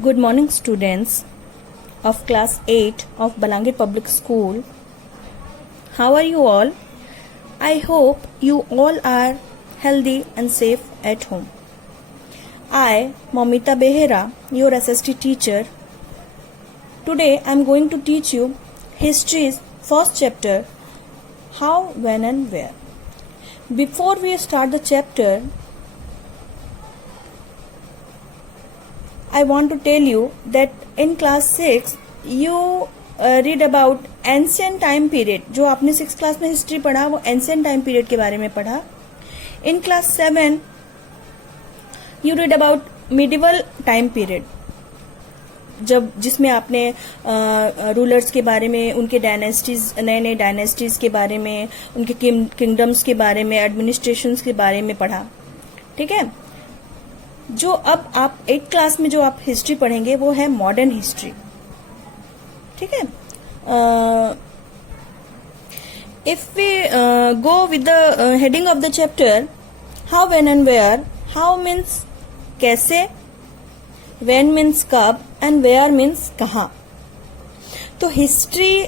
Good morning, students of class 8 of Balangir Public School. How are you all? I hope you all are healthy and safe at home. I, Momita Behera, your SST teacher. Today I am going to teach you History's first chapter, How, When and Where. Before we start the chapter, I want to tell you that in class 6 you read about ancient time period. जो आपने 6th class में history पढ़ा वो ancient time period के बारे में पढ़ा. In class 7 you read about medieval time period, जब जिसमें आपने रूलर्स के बारे में, उनके डायनेस्टीज, नए नए डायनेस्टीज के बारे में, उनके किंगडम्स के बारे में, एडमिनिस्ट्रेशंस के बारे में पढ़ा. ठीक है. जो अब आप 8th क्लास में जो आप हिस्ट्री पढ़ेंगे वो है मॉडर्न हिस्ट्री. ठीक है. If we go with the heading of the chapter, how, when and where. How means कैसे, व्हेन मीन्स कब एंड वेयर मीन्स कहाँ. तो हिस्ट्री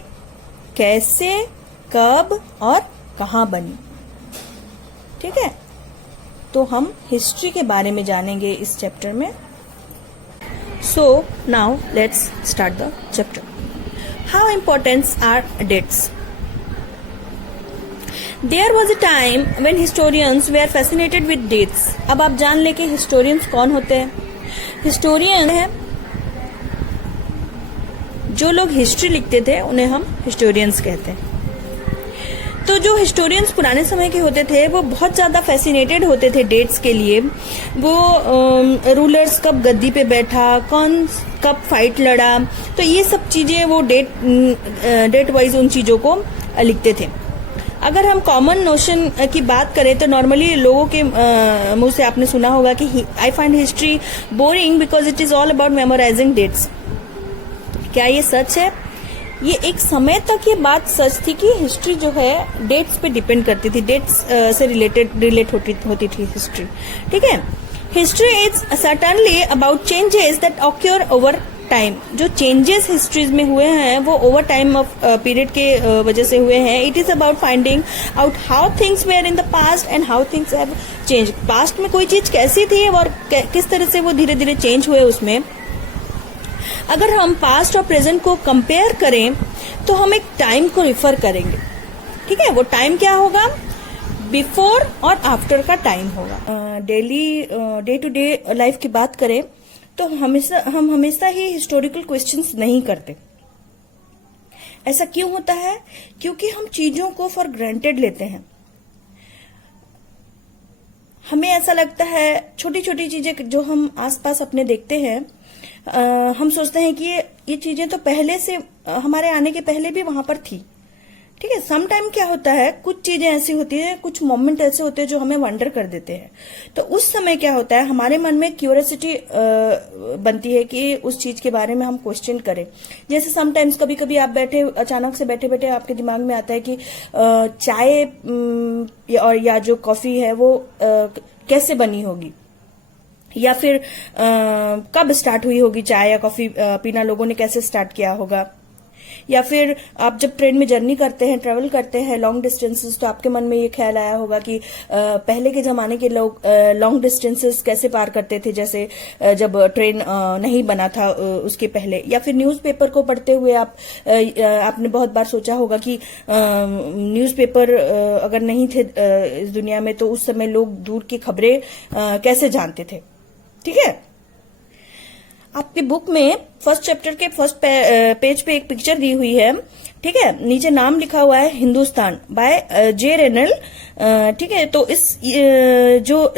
कैसे, कब और कहाँ बनी. ठीक है. तो हम हिस्ट्री के बारे में जानेंगे इस चैप्टर में. So now let's start the chapter. How importance are dates. There was a time when historians were fascinated with dates. अब आप जान ले कि हिस्टोरियंस कौन होते हैं. हिस्टोरियन है जो लोग हिस्ट्री लिखते थे, उन्हें हम हिस्टोरियंस कहते हैं. तो जो हिस्टोरियंस पुराने समय के होते थे वो बहुत ज्यादा फैसिनेटेड होते थे डेट्स के लिए. वो रूलर्स कब गद्दी पे बैठा, कौन कब फाइट लड़ा, तो ये सब चीजें वो डेट वाइज उन चीजों को लिखते थे. अगर हम कॉमन नोशन की बात करें तो नॉर्मली लोगों के मुंह से आपने सुना होगा कि I find history boring because it is all about memorising dates. क्या ये सच है? ये एक समय तक ये बात सच थी कि हिस्ट्री जो है डेट्स पे डिपेंड करती थी, डेट्स से रिलेट होती थी हिस्ट्री. ठीक है. History is certainly about changes that occur over time. जो चेंजेस हिस्ट्रीज में हुए हैं वो ओवर टाइम ऑफ पीरियड के वजह से हुए हैं. It is about finding out how things were in the past and how things have change. Past में कोई चीज कैसी थी और किस तरह से वो धीरे धीरे चेंज हुए उसमें. अगर हम पास्ट और प्रेजेंट को कंपेयर करें तो हम एक टाइम को रिफर करेंगे. ठीक है. वो टाइम क्या होगा? बिफोर और आफ्टर का टाइम होगा. डे टू डे लाइफ की बात करें तो हम हमेशा ही हिस्टोरिकल क्वेश्चंस नहीं करते. ऐसा क्यों होता है? क्योंकि हम चीजों को फॉर ग्रांटेड लेते हैं. हमें ऐसा लगता है छोटी छोटी चीजें जो हम आसपास अपने देखते हैं, हम सोचते हैं कि ये चीजें तो पहले से, हमारे आने के पहले भी वहां पर थी. ठीक है. सम टाइम क्या होता है, कुछ चीजें ऐसी होती हैं, कुछ मोमेंट ऐसे होते हैं जो हमें वंडर कर देते हैं. तो उस समय क्या होता है, हमारे मन में क्यूरियोसिटी बनती है कि उस चीज के बारे में हम क्वेश्चन करें. जैसे समटाइम्स कभी कभी आप अचानक से बैठे बैठे आपके दिमाग में आता है कि चाय और या जो कॉफी है वो कैसे बनी होगी, या फिर कब स्टार्ट हुई होगी चाय या कॉफी पीना, लोगों ने कैसे स्टार्ट किया होगा. या फिर आप जब ट्रेन में जर्नी करते हैं, ट्रेवल करते हैं लॉन्ग डिस्टेंसेस, तो आपके मन में ये ख्याल आया होगा कि पहले के जमाने के लोग लॉन्ग डिस्टेंसेस कैसे पार करते थे, जैसे जब ट्रेन नहीं बना था उसके पहले. या फिर न्यूज़पेपर को पढ़ते हुए आपने बहुत बार सोचा होगा कि न्यूज़पेपर अगर नहीं थे इस दुनिया में तो उस समय लोग दूर की खबरें कैसे जानते थे. ठीक है. आपके बुक में फर्स्ट चैप्टर के फर्स्ट पेज पे एक पिक्चर दी हुई है. ठीक है. नीचे नाम लिखा हुआ है हिंदुस्तान बाय जे रेनल. ठीक है. तो इस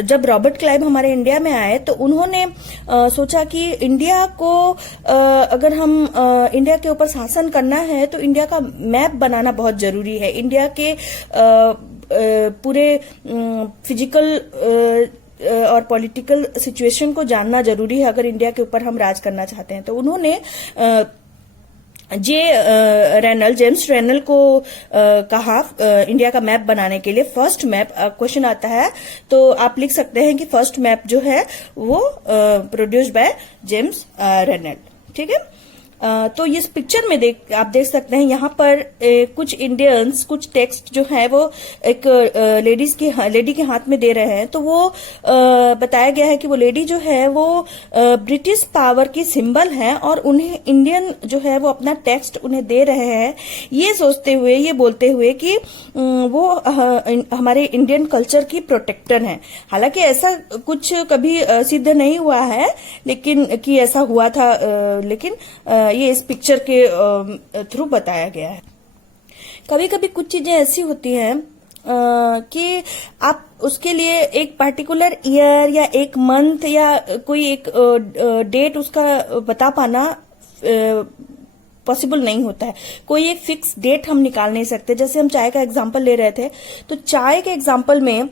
जब रॉबर्ट क्लाइव हमारे इंडिया में आए तो उन्होंने सोचा कि इंडिया को अगर हम इंडिया के ऊपर शासन करना है तो इंडिया का मैप बनाना बहुत जरूरी है. इंडिया के पूरे फिजिकल और पॉलिटिकल सिचुएशन को जानना जरूरी है अगर इंडिया के ऊपर हम राज करना चाहते हैं. तो उन्होंने जे रेनल, जेम्स रेनल को कहा इंडिया का मैप बनाने के लिए। फर्स्ट मैप क्वेश्चन आता है तो आप लिख सकते हैं कि फर्स्ट मैप जो है वो प्रोड्यूस्ड बाय जेम्स रेनल। ठीक है। तो इस पिक्चर में आप देख सकते हैं यहाँ पर कुछ इंडियंस कुछ टेक्स्ट जो है वो एक लेडी के हाथ में दे रहे हैं। तो वो बताया गया है कि वो लेडी जो है वो ब्रिटिश पावर की सिंबल है और उन्हें इंडियन जो है वो अपना टेक्स्ट उन्हें दे रहे हैं, ये सोचते हुए, ये बोलते हुए कि वो हमारे इंडियन कल्चर की प्रोटेक्टर हैं। हालांकि ऐसा कुछ कभी सिद्ध नहीं हुआ है, लेकिन कि ऐसा हुआ था, लेकिन ये इस पिक्चर के थ्रू बताया गया है। कभी कभी कुछ चीजें ऐसी होती हैं कि आप उसके लिए एक पर्टिकुलर ईयर या एक मंथ या कोई एक डेट उसका बता पाना पॉसिबल नहीं होता है। कोई एक फिक्स डेट हम निकाल नहीं सकते। जैसे हम चाय का एग्जांपल ले रहे थे, तो चाय के एग्जांपल में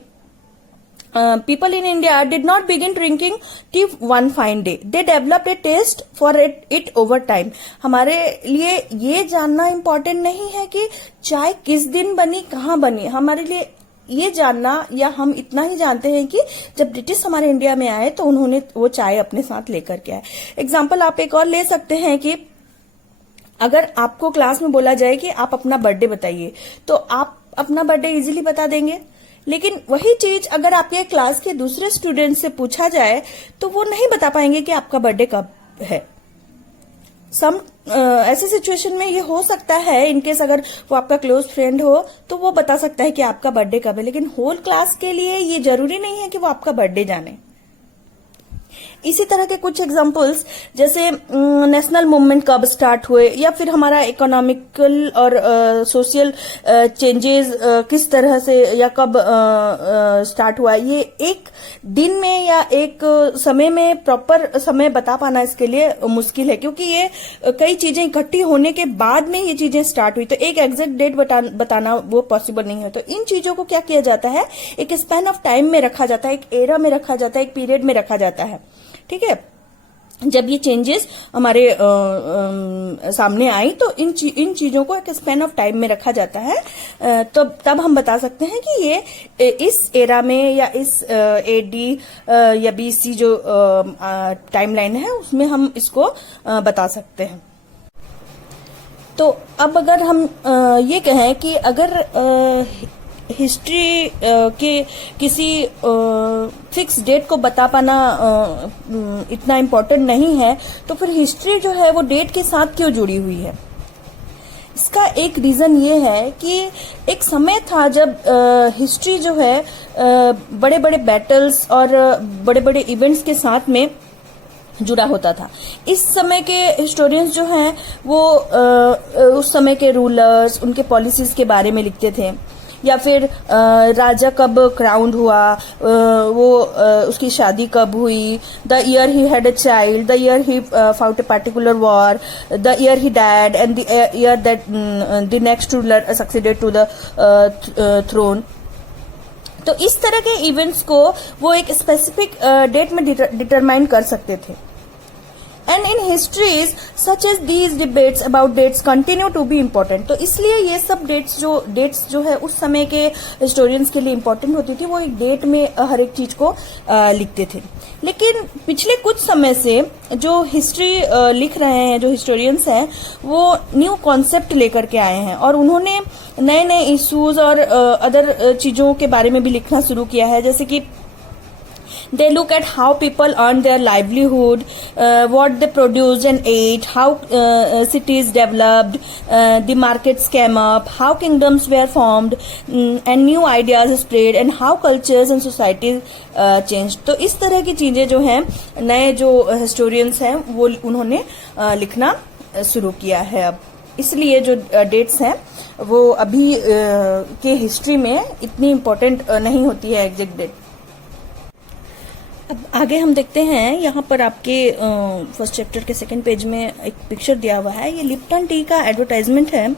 people in India did not begin drinking tea one fine day. They developed a taste for it over time. हमारे लिए ये जानना इम्पोर्टेंट नहीं है कि चाय किस दिन बनी, कहाँ बनी। हमारे लिए ये जानना, या हम इतना ही जानते हैं कि जब ब्रिटिश हमारे इंडिया में आए तो उन्होंने वो चाय अपने साथ लेकर के आए। एग्जाम्पल आप एक और ले सकते हैं कि अगर आपको क्लास में बोला जाए कि आप अपना बर्थडे बताइए, तो आप अपना बर्थडे इजीली बता देंगे। लेकिन वही चीज अगर आपके क्लास के दूसरे स्टूडेंट से पूछा जाए तो वो नहीं बता पाएंगे कि आपका बर्थडे कब है। ऐसे सिचुएशन में ये हो सकता है, इनकेस अगर वो आपका क्लोज फ्रेंड हो तो वो बता सकता है कि आपका बर्थडे कब है, लेकिन होल क्लास के लिए ये जरूरी नहीं है कि वो आपका बर्थडे जाने। इसी तरह के कुछ एग्जांपल्स, जैसे नेशनल मूवमेंट कब स्टार्ट हुए, या फिर हमारा इकोनॉमिकल और सोशल चेंजेस किस तरह से या कब स्टार्ट हुआ, ये एक दिन में या एक समय में प्रॉपर समय बता पाना इसके लिए मुश्किल है, क्योंकि ये कई चीजें इकट्ठी होने के बाद में ये चीजें स्टार्ट हुई। तो एक एग्जैक्ट डेट बताना वो पॉसिबल नहीं है। तो इन चीजों को क्या किया जाता है, एक स्पैन ऑफ टाइम में रखा जाता है, एक एरा में रखा जाता है, एक पीरियड में रखा जाता है। ठीक है। जब ये चेंजेस हमारे सामने आई तो इन चीजों को एक स्पैन ऑफ टाइम में रखा जाता है। तो तब हम बता सकते हैं कि ये इस एरा में या इस एडी या बीसी जो टाइमलाइन है उसमें हम इसको बता सकते हैं। तो अब अगर हम ये कहें कि अगर हिस्ट्री के किसी फिक्स डेट को बता पाना इतना इम्पोर्टेंट नहीं है, तो फिर हिस्ट्री जो है वो डेट के साथ क्यों जुड़ी हुई है? इसका एक रीजन ये है कि एक समय था जब हिस्ट्री जो है बड़े बड़े बैटल्स और बड़े बड़े इवेंट्स के साथ में जुड़ा होता था। इस समय के हिस्टोरियंस जो हैं वो उस समय के रूलर्स, उनके पॉलिसीज के बारे में लिखते थे, या फिर राजा कब क्राउंड हुआ, वो उसकी शादी कब हुई, the year he had a child, the year he fought a particular war, the year he died and the year that the next ruler succeeded to the throne. तो इस तरह के इवेंट्स को वो एक स्पेसिफिक डेट में determine कर सकते थे। And in histories such as these debates about dates continue to be important। तो इसलिए ये सब डेट्स जो है उस समय के हिस्टोरियंस के लिए इम्पोर्टेंट होती थी। वो एक डेट में हर एक चीज को लिखते थे। लेकिन पिछले कुछ समय से जो हिस्ट्री लिख रहे हैं, जो हिस्टोरियंस हैं, वो न्यू कॉन्सेप्ट लेकर के आए हैं और उन्होंने नए नए इश्यूज और अदर चीजों के बारे में भी लिखना शुरू किया है। जैसे कि they look at how people earned their livelihood, what they produced and ate, how cities developed, the markets came up, how kingdoms were formed, and new ideas spread, and how cultures and societies changed। तो इस तरह की चीजें जो हैं, नए जो historians हैं वो उन्होंने लिखना शुरू किया है। अब इसलिए जो डेट्स हैं वो अभी के हिस्ट्री में इतनी इम्पोर्टेंट नहीं होती है एग्जैक्ट डेट। अब आगे हम देखते हैं, यहाँ पर आपके फर्स्ट चैप्टर के सेकंड पेज में एक पिक्चर दिया हुआ है। ये लिप्टन टी का एडवर्टाइजमेंट है।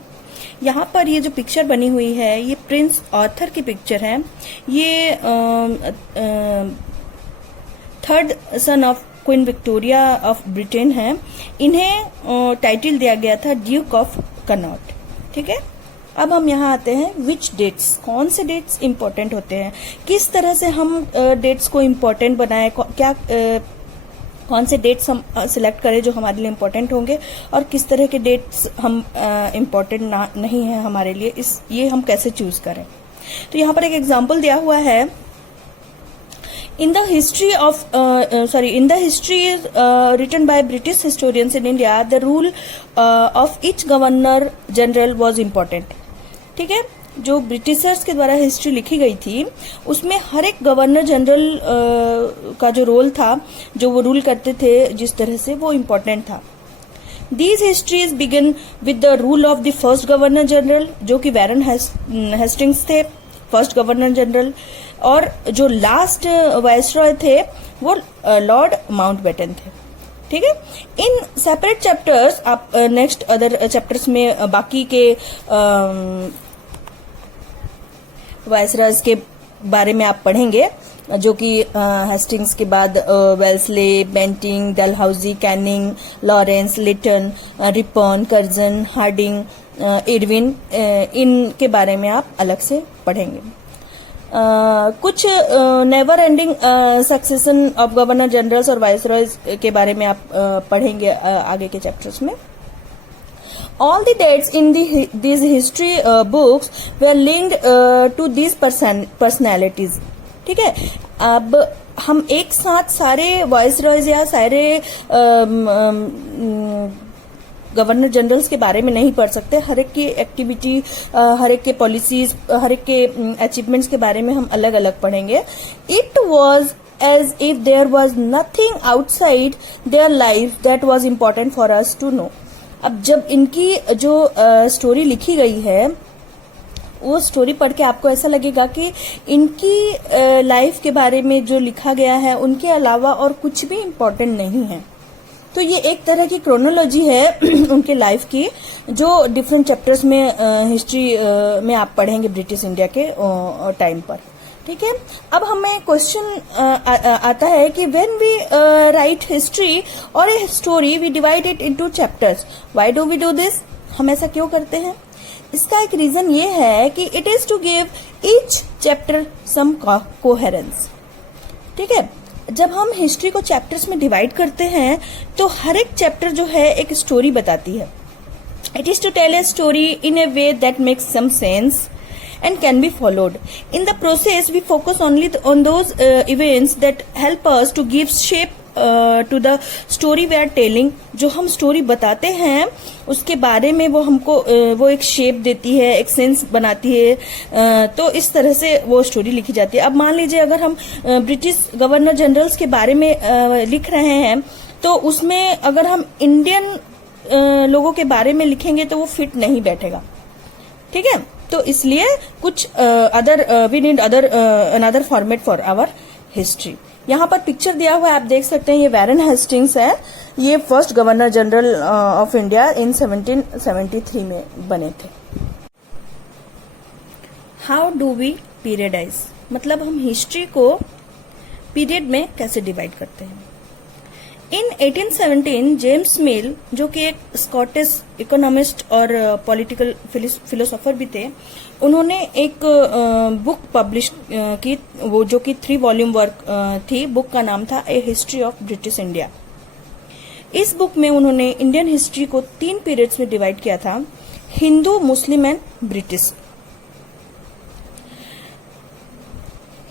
यहाँ पर ये जो पिक्चर बनी हुई है ये प्रिंस आर्थर की पिक्चर है। ये third son of queen Victoria of Britain है, इन्हें टाइटल दिया गया था ड्यूक ऑफ कनॉट। ठीक है, अब हम यहाँ आते हैं विच डेट्स, कौन से डेट्स इंपॉर्टेंट होते हैं, किस तरह से हम डेट्स को इम्पोर्टेंट बनाए, क्या कौन से डेट्स हम सिलेक्ट करें जो हमारे लिए इम्पोर्टेंट होंगे और किस तरह के डेट्स हम इम्पोर्टेंट नहीं है हमारे लिए, ये हम कैसे चूज करें। तो यहाँ पर एक एग्जाम्पल दिया हुआ है, in the history written by British historians in India, the rule of each governor general was important। ठीक है, जो ब्रिटिशर्स के द्वारा हिस्ट्री लिखी गई थी उसमें हर एक गवर्नर जनरल का जो रोल था, जो वो रूल करते थे जिस तरह से, वो इम्पोर्टेंट था। These histories begin with the rule of the first governor general, जो कि वैरन हेस्टिंग्स थे, फर्स्ट गवर्नर जनरल, और जो लास्ट वाइसरॉय थे वो लॉर्ड माउंटबेटन थे। ठीक है, इन सेपरेट चैप्टर्स आप नेक्स्ट अदर चैप्टर्स में बाकी के वाइसरॉयज के बारे में आप पढ़ेंगे, जो कि हेस्टिंग्स के बाद Wellesley, Bentinck, Dalhousie, Canning, Lawrence, Lytton, Ripon, Curzon, Hardinge, Edwin, इनके बारे में आप अलग से पढ़ेंगे। कुछ never ending succession of governor generals और वाइसरॉयज के बारे में आप पढ़ेंगे आगे के चैप्टर्स में। All the dates in these history books were linked to these personalities। ठीक है, अब हम एक साथ सारे वाइसरॉयज या सारे गवर्नर जनरल्स के बारे में नहीं पढ़ सकते। हर एक की एक्टिविटी, हर एक के पॉलिसीज, हर एक के अचीवमेंट्स के बारे में हम अलग अलग पढ़ेंगे। It was as if there was nothing outside their life that was important for us to know. अब जब इनकी जो स्टोरी लिखी गई है, वो स्टोरी पढ़ के आपको ऐसा लगेगा कि इनकी लाइफ के बारे में जो लिखा गया है उनके अलावा और कुछ भी इम्पोर्टेंट नहीं है। तो ये एक तरह की क्रोनोलॉजी है उनके लाइफ की, जो डिफरेंट चैप्टर्स में हिस्ट्री में आप पढ़ेंगे ब्रिटिश इंडिया के टाइम पर। ठीक है, अब हमें क्वेश्चन आता है कि when we write history or a story we divide it into chapters, why do we do this, हम ऐसा क्यों करते हैं? इसका एक रीजन ये है कि it is to give each chapter some coherence. ठीक है, जब हम हिस्ट्री को चैप्टर्स में डिवाइड करते हैं तो हर एक चैप्टर जो है एक स्टोरी बताती है। It is to tell a story in a way that makes some sense and can be followed. In the process, we focus only on those events that help us to give shape to the story we are telling। जो हम story बताते हैं उसके बारे में वो हमको वो एक शेप देती है, एक सेंस बनाती है, तो इस तरह से वो स्टोरी लिखी जाती है। अब मान लीजिए अगर हम ब्रिटिश गवर्नर जनरल्स के बारे में लिख रहे हैं तो उसमें अगर हम इंडियन लोगों के बारे में लिखेंगे तो वो फिट नहीं बैठेगा। ठीक है, तो इसलिए कुछ we need another format for our history. यहाँ पर पिक्चर दिया हुआ है, आप देख सकते हैं, ये वैरन हेस्टिंग्स है, ये first governor general of India in 1773 में बने थे। हाउ डू वी पीरियडाइज, मतलब हम हिस्ट्री को पीरियड में कैसे डिवाइड करते हैं। इन 1817 जेम्स मिल, जो कि एक स्कॉटिश इकोनॉमिस्ट और पॉलिटिकल फिलोसोफर भी थे, उन्होंने एक बुक पब्लिश की, वो जो कि 3 वॉल्यूम वर्क थी। बुक का नाम था ए हिस्ट्री ऑफ ब्रिटिश इंडिया। इस बुक में उन्होंने इंडियन हिस्ट्री को 3 पीरियड्स में डिवाइड किया था, Hindu, Muslim and British.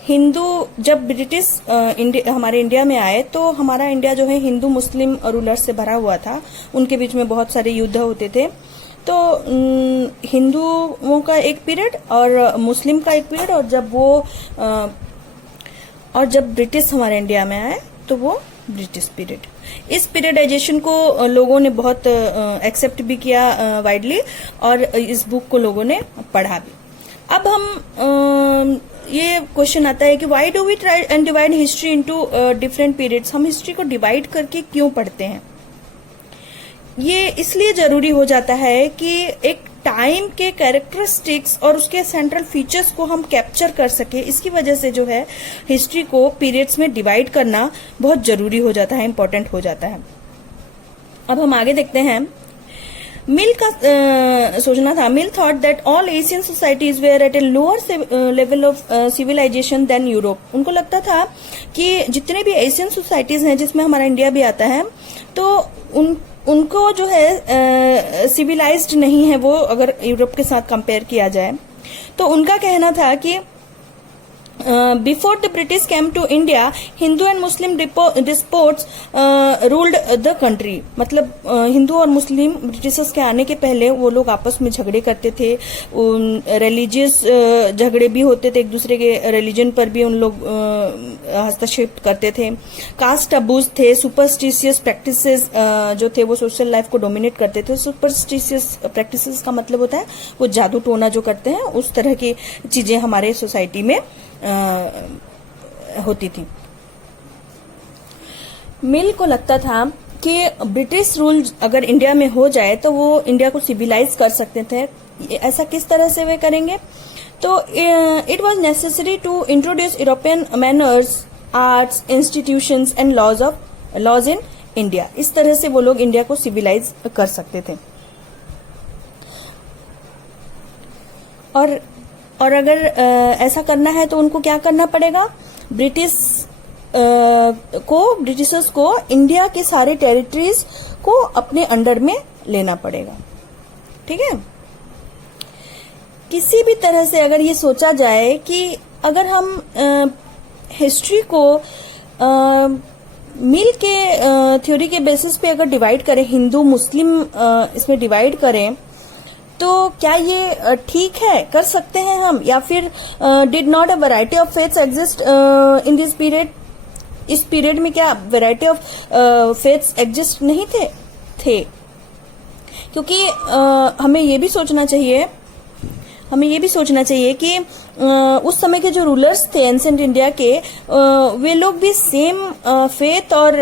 Hindu, जब ब्रिटिश हमारे इंडिया में आए तो हमारा इंडिया जो है हिंदू मुस्लिम रूलर्स से भरा हुआ था, उनके बीच में बहुत सारे युद्ध होते थे। तो हिंदुओं का एक पीरियड और मुस्लिम का एक पीरियड, और जब ब्रिटिश हमारे इंडिया में आए तो वो ब्रिटिश पीरियड। इस पीरियडाइजेशन को लोगों ने बहुत एक्सेप्ट भी किया वाइडली, और इस बुक को लोगों ने पढ़ा भी। अब हम ये क्वेश्चन आता है कि why do we try and divide history into different periods, हम हिस्ट्री को डिवाइड करके क्यों पढ़ते हैं? ये इसलिए जरूरी हो जाता है कि एक टाइम के कैरेक्टरिस्टिक्स और उसके सेंट्रल फीचर्स को हम कैप्चर कर सके, इसकी वजह से जो है हिस्ट्री को पीरियड्स में डिवाइड करना बहुत जरूरी हो जाता है, इंपॉर्टेंट हो जाता है। अब हम आगे देखते हैं। मिल का सोचना था, Mill thought that all Asian societies were at a lower level of civilisation than Europe. उनको लगता था कि जितने भी एशियन सोसाइटीज हैं, जिसमें हमारा इंडिया भी आता है, तो उनको जो है सिविलाइज्ड नहीं है वो, अगर यूरोप के साथ कंपेयर किया जाए। तो उनका कहना था कि before the British came to India, Hindu and Muslim despots ruled the country. मतलब हिंदू और मुस्लिम ब्रिटिशर्स के आने के पहले वो लोग आपस में झगड़े करते थे, रिलीजियस झगड़े भी होते थे, एक दूसरे के रिलीजन पर भी उन लोग हस्तक्षेप करते थे। कास्ट अबूज थे, सुपरस्टिशियस प्रैक्टिसेस जो थे वो सोशल लाइफ को डोमिनेट करते थे। सुपरस्टिशियस प्रैक्टिसेस का मतलब होता है वो जादू टोना जो करते हैं, उस तरह की चीजें हमारे सोसाइटी में होती थी। मिल को लगता था कि ब्रिटिश रूल अगर इंडिया में हो जाए तो वो इंडिया को सिविलाइज कर सकते थे। ऐसा किस तरह से वे करेंगे? तो it was necessary to introduce European manners, arts, institutions and laws in India. इस तरह से वो लोग इंडिया को सिविलाइज कर सकते थे। और अगर ऐसा करना है तो उनको क्या करना पड़ेगा? ब्रिटिशर्स को इंडिया के सारे टेरिटरीज को अपने अंडर में लेना पड़ेगा। ठीक है। किसी भी तरह से अगर ये सोचा जाए कि अगर हम हिस्ट्री को मिल के थ्योरी के बेसिस पे अगर डिवाइड करें, हिंदू मुस्लिम इसमें डिवाइड करें, तो क्या ये ठीक है? कर सकते हैं हम? या फिर did not a variety of faiths exist in this period? इस पीरियड में क्या वैरायटी ऑफ फेथ्स एग्जिस्ट नहीं थे? क्योंकि हमें ये भी सोचना चाहिए कि उस समय के जो रूलर्स थे एंसेंट इंडिया के, वे लोग भी सेम फेथ और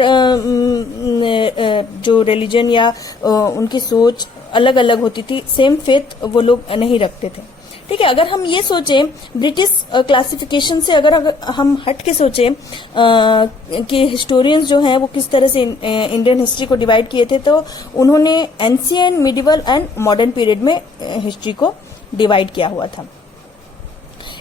जो रिलीजन या उनकी सोच अलग अलग होती थी, सेम फेथ वो लोग नहीं रखते थे। ठीक है। अगर हम ये सोचें ब्रिटिश क्लासिफिकेशन से, अगर हम हट के सोचें कि हिस्टोरियंस जो हैं वो किस तरह से इंडियन हिस्ट्री को डिवाइड किए थे, तो उन्होंने ancient, medieval and modern period में हिस्ट्री को डिवाइड किया हुआ था।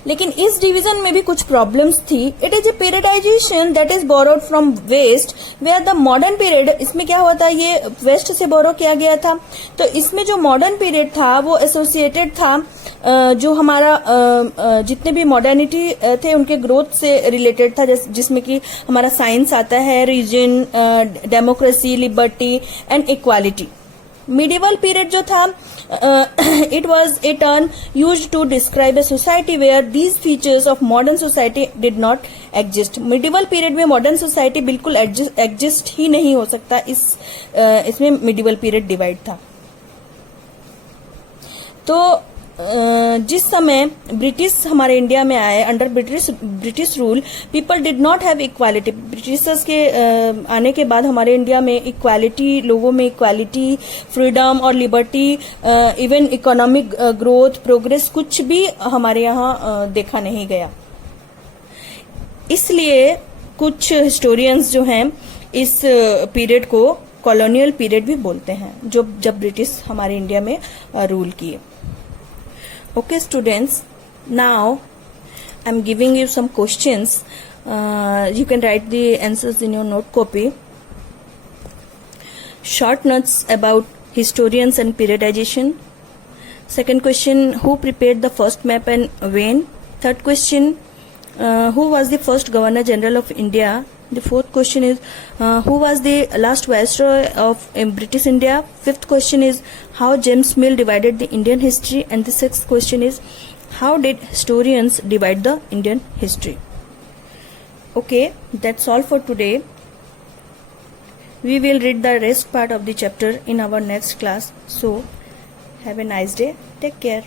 लेकिन इस डिवीजन में भी कुछ प्रॉब्लम्स थी। It is a periodisation that is borrowed from west, where the modern period, इसमें क्या हुआ था, ये वेस्ट से बोरो किया गया था। तो इसमें जो मॉडर्न पीरियड था वो एसोसिएटेड था जो हमारा जितने भी मॉडर्निटी थे उनके ग्रोथ से रिलेटेड था, जिसमें कि हमारा साइंस आता है, reason, democracy, liberty and equality. Medieval period जो था, it was a term used to describe a society where these features of modern society did not exist. Medieval period में मॉडर्न सोसाइटी बिल्कुल एग्जिस्ट ही नहीं हो सकता, इसमें मिडिवल पीरियड डिवाइड था। तो जिस समय ब्रिटिश हमारे इंडिया में आए, under British rule, people did not have equality. Britishers के आने के बाद हमारे इंडिया में इक्वालिटी, लोगों में इक्वालिटी, फ्रीडम और liberty, even economic growth, progress, कुछ भी हमारे यहाँ देखा नहीं गया। इसलिए कुछ हिस्टोरियंस जो हैं इस पीरियड को कॉलोनियल पीरियड भी बोलते हैं, जब ब्रिटिश हमारे इंडिया में रूल किए। Okay students, now I'm giving you some questions. You can write the answers in your note copy. Short notes about historians and periodization. Second question, who prepared the first map and when? Third question, who was the first Governor General of India? The fourth question is, who was the last Viceroy of British India? Fifth question is, how James Mill divided the Indian history? And the sixth question is, how did historians divide the Indian history? Okay, that's all for today. We will read the rest part of the chapter in our next class. So, have a nice day. Take care.